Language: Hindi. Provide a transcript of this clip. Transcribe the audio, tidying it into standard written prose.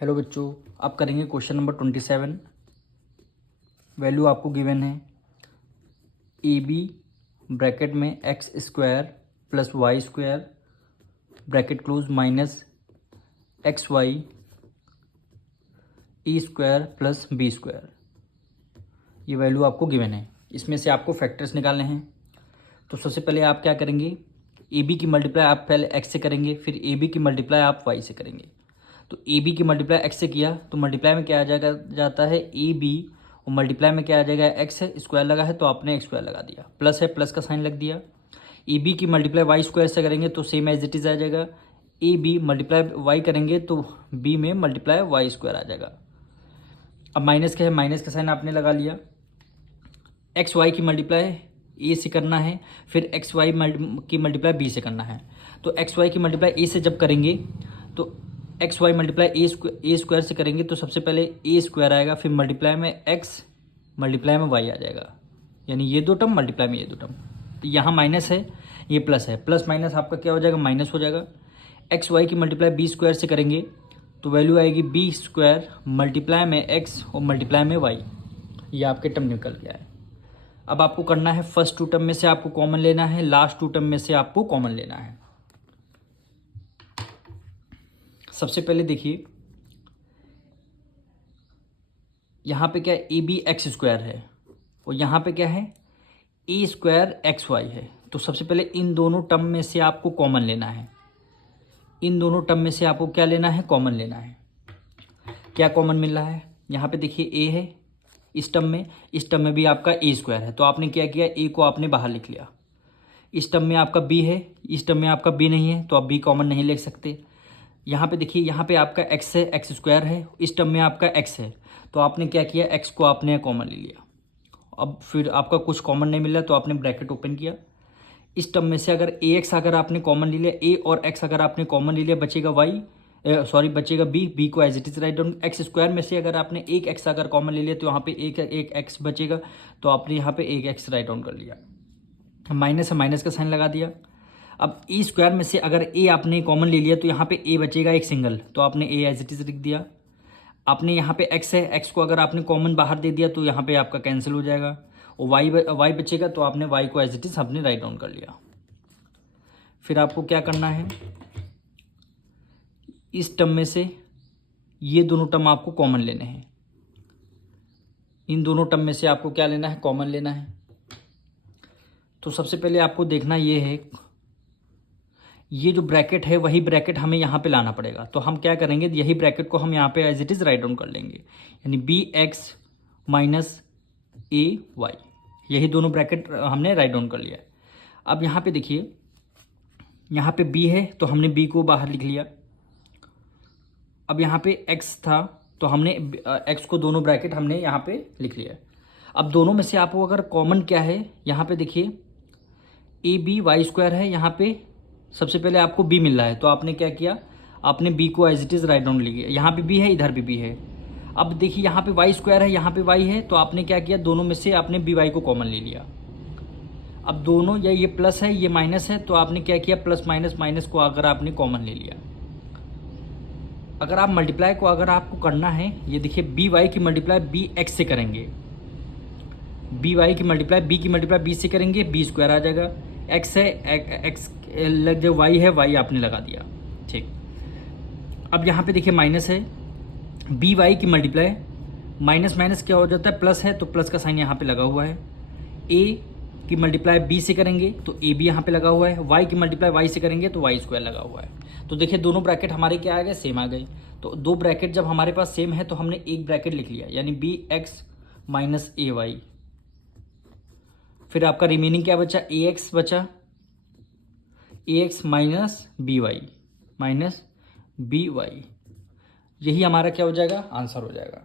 हेलो बच्चों, आप करेंगे क्वेश्चन नंबर 27। वैल्यू आपको गिवन है ए बी ब्रैकेट में X square plus Y square bracket close minus X Y E square plus B square. ये वैल्यू आपको गिवन है। इसमें से आपको फैक्टर्स निकालने हैं। तो सबसे पहले आप क्या करेंगे, ए बी की मल्टीप्लाई आप पहले एक्स से करेंगे, फिर ए बी की मल्टीप्लाई आप वाई से करेंगे। तो ए बी की मल्टीप्लाई एक्स से किया तो मल्टीप्लाई में क्या आ जाएगा, जाता है ए बी, और मल्टीप्लाई में क्या आ जाएगा, एक्स है, स्क्वायर लगा है तो आपने एक्स स्क्वायर लगा दिया, प्लस है प्लस का साइन लग दिया। ए बी की मल्टीप्लाई वाई स्क्वायर से करेंगे तो सेम एज इट इज़ आ जाएगा। ए बी मल्टीप्लाई वाई करेंगे तो बी में मल्टीप्लाई वाई स्क्वायर आ जाएगा। अब माइनस का है, माइनस का साइन आपने लगा लिया। एक्स वाई की मल्टीप्लाई ए से करना है, फिर एक्स वाई की मल्टीप्लाई बी से करना है। तो एक्स वाई की मल्टीप्लाई ए से जब करेंगे तो एक्स वाई मल्टीप्लाई ए स्क्वायर से करेंगे तो सबसे पहले ए स्क्वायर आएगा, फिर मल्टीप्लाई में एक्स मल्टीप्लाई में वाई आ जाएगा, यानी ये दो टर्म मल्टीप्लाई में ये दो टर्म। तो यहाँ माइनस है, ये प्लस है, प्लस माइनस आपका क्या हो जाएगा, माइनस हो जाएगा। एक्स वाई की मल्टीप्लाई बी स्क्वायर से करेंगे तो वैल्यू आएगी बी स्क्वायर मल्टीप्लाई में एक्स और मल्टीप्लाई में वाई। ये आपके टर्म निकल गया है। अब आपको करना है फर्स्ट टू टर्म में से आपको कॉमन लेना है, लास्ट टू टर्म में से आपको कॉमन लेना है। सबसे पहले देखिए, यहाँ पे क्या है, ए बी एक्स स्क्वायर है और यहाँ पे क्या है, ए स्क्वायर एक्स वाई है। तो सबसे पहले इन दोनों टर्म में से आपको कॉमन लेना है। इन दोनों टर्म में से आपको क्या लेना है, कॉमन लेना है। क्या कॉमन मिल रहा है, यहाँ पे देखिए ए है इस टर्म में भी आपका ए स्क्वायर है, तो आपने क्या किया, ए को आपने बाहर लिख लिया। इस टर्म में आपका बी है, इस टर्म में आपका बी नहीं है तो आप बी कॉमन नहीं ले सकते। यहाँ पे देखिए, यहाँ पे आपका एक्स है, एक्स स्क्वायर है, इस टर्म में आपका एक्स है तो आपने क्या किया, एक्स को आपने कॉमन ले लिया। अब फिर आपका कुछ कॉमन नहीं मिला तो आपने ब्रैकेट ओपन किया। इस टर्म में से अगर ए एक्स अगर आपने कॉमन ले लिया, ए और एक्स अगर आपने कॉमन ले लिया, बचेगा बचेगा बी को as it is write down. X square में से अगर आपने एक एक्स अगर कॉमन ले लिया तो यहाँ पे एक एक्स बचेगा, तो आपने यहाँ पे एक एक्स राइट डाउन कर लिया। माइनस है, माइनस का साइन लगा दिया। अब ए स्क्वायर में से अगर ए आपने कॉमन ले लिया तो यहाँ पे ए बचेगा एक सिंगल, तो आपने ए एज इट इज लिख दिया। आपने यहाँ पे एक्स है, एक्स को अगर आपने कॉमन बाहर दे दिया तो यहाँ पे आपका कैंसिल हो जाएगा और वाई बचेगा, तो आपने वाई को एज इट इज आपने राइट डाउन कर लिया। फिर आपको क्या करना है, इस टर्म में से ये दोनों टर्म आपको कॉमन लेने हैं। इन दोनों टर्म में से आपको क्या लेना है, कॉमन लेना है। तो सबसे पहले आपको देखना ये है, ये जो ब्रैकेट है वही ब्रैकेट हमें यहाँ पे लाना पड़ेगा। तो हम क्या करेंगे, यही ब्रैकेट को हम यहाँ पे as it is write down कर लेंगे, यानी B X minus A Y, यही दोनों ब्रैकेट हमने राइट डाउन कर लिया है। अब यहाँ पे देखिए, यहाँ पे बी है तो हमने बी को बाहर लिख लिया। अब यहाँ पे एक्स था तो हमने एक्स को दोनों ब्रैकेट हमने यहाँ पे लिख लिया। अब दोनों में से आपको अगर कॉमन क्या है, यहाँ पे देखिए ए बी वाई स्क्वायर है, यहाँ पे सबसे पहले आपको बी मिल रहा है तो आपने क्या किया, आपने बी को as it is write down लिया। यहाँ पे बी है, इधर भी बी है। अब देखिए यहाँ पे वाई स्क्वायर है, यहाँ पे वाई है, तो आपने क्या किया, दोनों में से आपने बी वाई को कॉमन ले लिया। अब दोनों, या ये प्लस है ये माइनस है, तो आपने क्या किया, प्लस माइनस माइनस को अगर आपने कॉमन ले लिया। अगर आप मल्टीप्लाई को अगर आपको करना है, ये देखिए बी वाई की मल्टीप्लाई बी एक्स से करेंगे, बी वाई की मल्टीप्लाई बी की मल्टीप्लाई बी से करेंगे, बी स्क्वायर आ जाएगा। एक्स है, एक्स लग जो वाई है, वाई आपने लगा दिया, ठीक। अब यहाँ पे देखिए माइनस है, बी वाई की मल्टीप्लाई माइनस माइनस क्या हो जाता है, प्लस है, तो प्लस का साइन यहाँ पे लगा हुआ है। ए की मल्टीप्लाई बी से करेंगे तो ए बी यहाँ पे लगा हुआ है, वाई की मल्टीप्लाई वाई से करेंगे तो वाई स्क्वायर लगा हुआ है। तो देखिए दोनों ब्रैकेट हमारे क्या आ गए, सेम आ गए। तो दो ब्रैकेट जब हमारे पास सेम है तो हमने एक ब्रैकेट लिख लिया, यानी B X minus A Y. फिर आपका रिमेनिंग क्या बचा, ए एक्स बचा, ए एक्स माइनस बी वाई, यही हमारा क्या हो जाएगा, आंसर हो जाएगा।